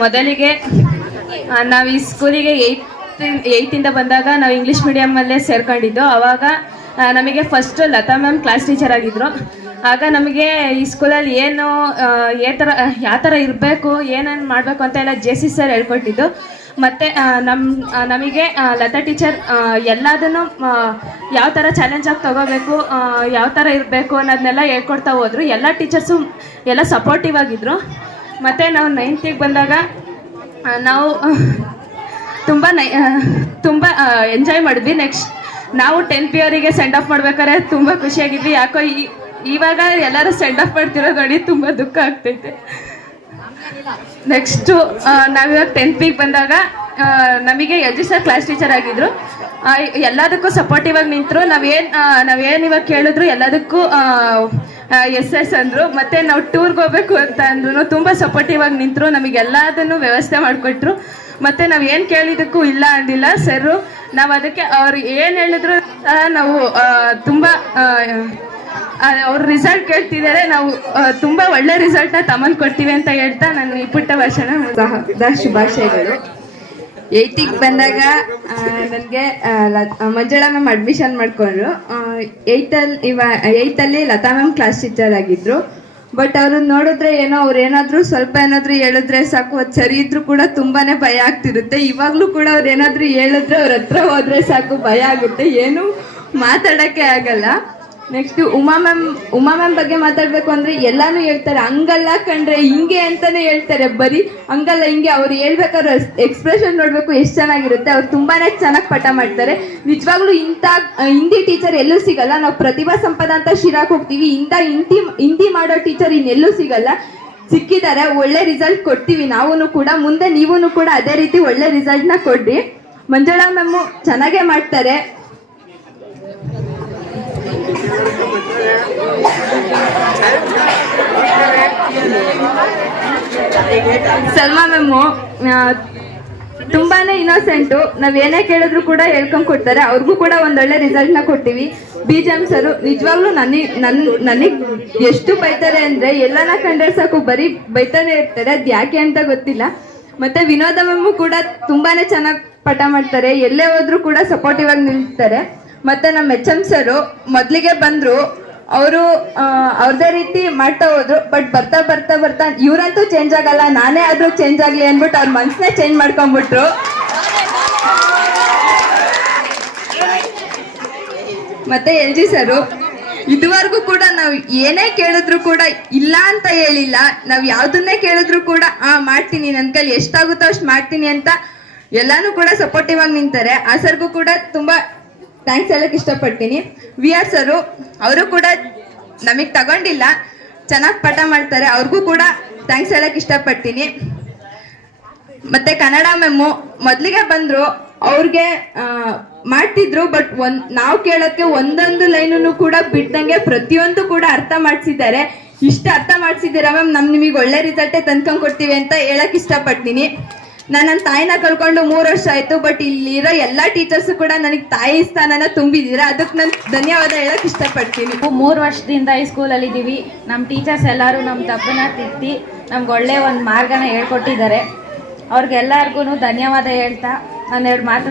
ಮೊದಲಿಗೆ ನಾವು ಈ ಸ್ಕೂಲಿಗೆ ಏಯ್ತ್, ಏಯ್ತಿಂದ ಬಂದಾಗ ನಾವು ಇಂಗ್ಲೀಷ್ ಮೀಡಿಯಮಲ್ಲೇ ಸೇರ್ಕೊಂಡಿದ್ದು. ಆವಾಗ ನಮಗೆ first Latha ma'am class teacher ಆಗಿದ್ರು. ಆಗ ನಮಗೆ ಈ ಸ್ಕೂಲಲ್ಲಿ ಏನು ಏ ಥರ ಯಾವ ಥರ ಇರಬೇಕು, ಏನೇನು ಮಾಡಬೇಕು ಅಂತ ಎಲ್ಲ ಜೆ ಸಿ ಸರ್ ಹೇಳ್ಕೊಟ್ಟಿದ್ದು. ಮತ್ತು ನಮ್ಮ ನಮಗೆ ಲತಾ ಟೀಚರ್ ಎಲ್ಲದನ್ನು ಯಾವ ಥರ ಚಾಲೆಂಜಾಗಿ ತೊಗೋಬೇಕು ಯಾವ ಥರ ಇರಬೇಕು ಅನ್ನೋದನ್ನೆಲ್ಲ ಹೇಳ್ಕೊಡ್ತಾ ಹೋದರು. ಎಲ್ಲ ಟೀಚರ್ಸು ಎಲ್ಲ ಸಪೋರ್ಟಿವ್ ಆಗಿದ್ರು. ಮತ್ತು ನಾವು ನೈನ್ತಿಗೆ ಬಂದಾಗ ನಾವು ತುಂಬ ನೈ ತುಂಬ ಎಂಜಾಯ್ ಮಾಡಿದ್ವಿ. ನೆಕ್ಸ್ಟ್ ನಾವು ಟೆಂತ್ ಅವರಿಗೆ ಸೆಂಡ್ ಆಫ್ ಮಾಡ್ಬೇಕಾದ್ರೆ ತುಂಬ ಖುಷಿಯಾಗಿದ್ವಿ. ಯಾಕೋ ಈ- ಇವಾಗ ಎಲ್ಲರೂ ಸೆಂಡ್ ಆಫ್ ಮಾಡ್ತಿರೋ ನೋಡಿ ತುಂಬ ದುಃಖ ಆಗ್ತೈತೆ. ನೆಕ್ಸ್ಟು ನಾವಿವಾಗ ಟೆಂತ್ ಪಿಗೆ ಬಂದಾಗ ನಮಗೆ L G sir class teacher ಆಗಿದ್ರು ಎಲ್ಲದಕ್ಕೂ ಸಪೋರ್ಟಿವ್ ಆಗಿ ನಿಂತರು. ನಾವೇನು ನಾವೇನು ಇವಾಗ ಕೇಳಿದ್ರು ಎಲ್ಲದಕ್ಕೂ ಎಸ್ ಎಸ್ ಅಂದ್ರು. ಮತ್ತೆ ನಾವು ಟೂರ್ಗೆ ಹೋಗ್ಬೇಕು ಅಂತ ಅಂದ್ರು ತುಂಬ ಸಪೋರ್ಟಿವ್ ಆಗಿ ನಿಂತರು. ನಮಗೆ ಎಲ್ಲದನ್ನು ವ್ಯವಸ್ಥೆ ಮಾಡಿಕೊಟ್ರು. ಮತ್ತೆ ನಾವು ಏನು ಕೇಳಿದಕ್ಕೂ ಇಲ್ಲ ಅಂದಿಲ್ಲ. ಸರ್ ನಾವು ಅದಕ್ಕೆ ಅವ್ರು ಏನು ಹೇಳಿದ್ರು ನಾವು ತುಂಬ ಅವ್ರ ರಿಸಲ್ಟ್ ಕೇಳ್ತಿದ್ದಾರೆ. ನಾವು ತುಂಬಾ ಒಳ್ಳೆ ರಿಸಲ್ಟ್ನ ತಮ್ಮನ್ ಕೊಡ್ತೀವಿ ಅಂತ ಹೇಳ್ತಾ ನನ್ನ ಈ ಪುಟ್ಟ ಭಾಷಣ ಶುಭಾಶಯಗಳು. ಏಯ್ತಿಗೆ ಬಂದಾಗ ನನಗೆ ಮಂಜುಳಾ ಮ್ಯಾಮ್ ಅಡ್ಮಿಷನ್ ಮಾಡಿಕೊಂಡ್ರು. ಏಯ್ತಲ್ಲಿ ಇವ, ಏಯ್ಟಲ್ಲಿ ಲತಾ ಮ್ಯಾಮ್ ಕ್ಲಾಸ್ ಟೀಚರ್ ಆಗಿದ್ರು. ಬಟ್ ಅವ್ರು ನೋಡಿದ್ರೆ ಏನೋ, ಅವ್ರು ಏನಾದರೂ ಸ್ವಲ್ಪ ಏನಾದರೂ ಹೇಳಿದ್ರೆ ಸಾಕು, ಅದು ಸರಿ ಇದ್ರು ಕೂಡ ತುಂಬಾನೇ ಭಯ ಆಗ್ತಿರುತ್ತೆ. ಇವಾಗಲೂ ಕೂಡ ಅವ್ರು ಏನಾದರೂ ಹೇಳಿದ್ರೆ ಅವ್ರ ಹತ್ರ ಹೋದ್ರೆ ಸಾಕು, ಭಯ ಆಗುತ್ತೆ. ಏನು ಮಾತಾಡೋಕ್ಕೆ ಆಗಲ್ಲ. Next Uma ma'am Uma ma'am ಬಗ್ಗೆ ಮಾತಾಡ್ಬೇಕು ಅಂದ್ರೆ ಎಲ್ಲಾನು ಹೇಳ್ತಾರೆ, ಹಂಗಲ್ಲ ಕಂಡ್ರೆ ಹಿಂಗೆ ಅಂತಾನೆ ಹೇಳ್ತಾರೆ. ಬರೀ ಹಂಗಲ್ಲ, ಹಿಂಗೆ ಅವ್ರು ಹೇಳ್ಬೇಕಾದ್ರೆ ಎಕ್ಸ್ಪ್ರೆಷನ್ ನೋಡ್ಬೇಕು ಎಷ್ಟು ಚೆನ್ನಾಗಿರುತ್ತೆ. ಅವ್ರು ತುಂಬಾನೇ ಚೆನ್ನಾಗಿ ಪಾಠ ಮಾಡ್ತಾರೆ. ನಿಜವಾಗ್ಲೂ ಇಂಥ ಹಿಂದಿ ಟೀಚರ್ ಎಲ್ಲೂ ಸಿಗಲ್ಲ. ನಾವು ಪ್ರತಿಭಾ ಸಂಪದ ಅಂತ ಶಿರಾಕ್ ಹೋಗ್ತೀವಿ. ಇಂಥ ಹಿಂದಿ ಹಿಂದಿ ಮಾಡೋ ಟೀಚರ್ ಇನ್ನೆಲ್ಲೂ ಸಿಗಲ್ಲ. ಸಿಕ್ಕಿದ್ದಾರೆ, ಒಳ್ಳೆ ರಿಸಲ್ಟ್ ಕೊಡ್ತೀವಿ. ನಾವು ಕೂಡ, ಮುಂದೆ ನೀವು ಕೂಡ ಅದೇ ರೀತಿ ಒಳ್ಳೆ ರಿಸಲ್ಟ್ನ ಕೊಡ್ರಿ. ಮಂಜುಳಾ ಮ್ಯಾಮು ಚೆನ್ನಾಗೇ ಮಾಡ್ತಾರೆ. ಸಲ್ಮಾ ಮ್ಯಾಮು ತುಂಬಾನೇ ಇನ್ನೋಸೆಂಟು ನಾವ್ ಏನೇ ಕೇಳಿದ್ರು ಕೂಡ ಹೇಳ್ಕೊಂಡ್ ಕೊಡ್ತಾರೆ. ಅವ್ರಿಗೂ ಕೂಡ ಒಂದೊಳ್ಳೆ ರಿಸಲ್ಟ್ನ ಕೊಟ್ಟಿವಿ ಬಿಜೆಪಿ ಸರ್ ನಿಜವಾಗ್ಲೂ ನನಗ್ ನನ್ ನನಗ್ ಎಷ್ಟು ಬೈತಾರೆ ಅಂದ್ರೆ ಎಲ್ಲಾನ ಕಂಡ್ರೆ ಸಾಕು, ಬರೀ ಬೈತಾನೆ ಇರ್ತಾರೆ. ಅದ್ ಯಾಕೆ ಅಂತ ಗೊತ್ತಿಲ್ಲ. ಮತ್ತೆ ವಿನೋದ ಮ್ಯಾಮು ಕೂಡ ತುಂಬಾನೇ ಚೆನ್ನಾಗಿ ಪಾಠ ಮಾಡ್ತಾರೆ. ಎಲ್ಲೇ ಹೋದ್ರು ಕೂಡ ಸಪೋರ್ಟಿವ್ ಆಗಿ ನಿಲ್ತಾರೆ. ಮತ್ತೆ ನಮ್ಮ ಎಚ್ ಎಂ ಸರ್ ಮೊದ್ಲಿಗೆ ಬಂದ್ರು ಅವರು ಅವ್ರದೇ ರೀತಿ ಮಾಡ್ತಾ ಹೋದ್ರು. ಬಟ್ ಬರ್ತಾ ಬರ್ತಾ ಬರ್ತಾ ಇವರಂತೂ ಚೇಂಜ್ ಆಗಲ್ಲ. ನಾನೇ ಆದ್ರೂ ಚೇಂಜ್ ಆಗ್ಲಿ ಅನ್ಬಿಟ್ಟು ಅವ್ರ ಮನ್ಸನ್ನೇ ಚೇಂಜ್ ಮಾಡ್ಕೊಂಡ್ಬಿಟ್ರು. ಮತ್ತೆ ಎಲ್ ಜಿ ಸರು, ಇದುವರೆಗೂ ಕೂಡ ನಾವು ಏನೇ ಕೇಳಿದ್ರು ಕೂಡ ಇಲ್ಲ ಅಂತ ಹೇಳಿಲ್ಲ. ನಾವು ಯಾವ್ದನ್ನೇ ಕೇಳಿದ್ರು ಕೂಡ, ಆ, ಮಾಡ್ತೀನಿ. ನನ್ನ ಕೈಲಿ ಎಷ್ಟಾಗುತ್ತೋ ಅಷ್ಟು ಮಾಡ್ತೀನಿ ಅಂತ ಎಲ್ಲಾನು ಕೂಡ ಸಪೋರ್ಟಿವ್ ಆಗಿ ನಿಂತಾರೆ. ಆ ಸರ್ಗೂ ಕೂಡ ತುಂಬಾ ಥ್ಯಾಂಕ್ಸ್ ಹೇಳಕ್ ಇಷ್ಟಪಡ್ತೀನಿ. ವಿ ಆರ್ ಸರು, ಅವರು ಕೂಡ ನಮಗೆ ತಗೊಂಡಿಲ್ಲ. ಚೆನ್ನಾಗಿ ಪಾಠ ಮಾಡ್ತಾರೆ. ಅವ್ರಿಗೂ ಕೂಡ ಥ್ಯಾಂಕ್ಸ್ ಹೇಳಕ್ ಇಷ್ಟಪಡ್ತೀನಿ. ಮತ್ತೆ ಕನ್ನಡ ಮ್ಯಾಮು ಮೊದ್ಲಿಗೆ ಬಂದ್ರು, ಅವ್ರಿಗೆ ಮಾಡ್ತಿದ್ರು ಬಟ್ ಒಂದ್, ನಾವು ಕೇಳೋಕ್ಕೆ ಒಂದೊಂದು ಲೈನನ್ನು ಕೂಡ ಬಿಟ್ಟಂಗೆ ಪ್ರತಿಯೊಂದು ಕೂಡ ಅರ್ಥ ಮಾಡಿಸಿದ್ದಾರೆ. ಇಷ್ಟ ಅರ್ಥ ಮಾಡಿಸಿದ್ದೀರಾ ಮ್ಯಾಮ್? ನಮ್ ನಿಮಗೆ ಒಳ್ಳೆ ರಿಸಲ್ಟೇ ತಂದ್ಕೊಂಡ್ ಕೊಡ್ತೀವಿ ಅಂತ ಹೇಳಕ್ ಇಷ್ಟಪಡ್ತೀನಿ. ನಾನು ನನ್ನ ತಾಯಿನ ಕಳ್ಕೊಂಡು ಮೂರು ವರ್ಷ ಆಯ್ತು ಬಟ್ ಇಲ್ಲಿರೋ ಎಲ್ಲ ಟೀಚರ್ಸ್ ಕೂಡ ನನಗೆ ತಾಯಿ ಸ್ಥಾನನ ತುಂಬಿದ್ದೀರಾ ಅದಕ್ಕೆ ನಾನು ಧನ್ಯವಾದ ಹೇಳಕ್ ಇಷ್ಟಪಡ್ತೀನಿ. ಮೂರು ವರ್ಷದಿಂದ ಈ ಸ್ಕೂಲಲ್ಲಿ ಇದ್ದೀವಿ ನಮ್ಮ ಟೀಚರ್ಸ್ ಎಲ್ಲರೂ ನಮ್ಮ ತಪ್ಪನ್ನ ತಿತ್ತಿ ನಮ್ಗೆ ಒಳ್ಳೆ ಒಂದು ಮಾರ್ಗನ ಹೇಳ್ಕೊಟ್ಟಿದ್ದಾರೆ. ಅವ್ರಿಗೆಲ್ಲರಿಗೂ ಧನ್ಯವಾದ ಹೇಳ್ತಾ ನಾನು ಎರಡು ಮಾತು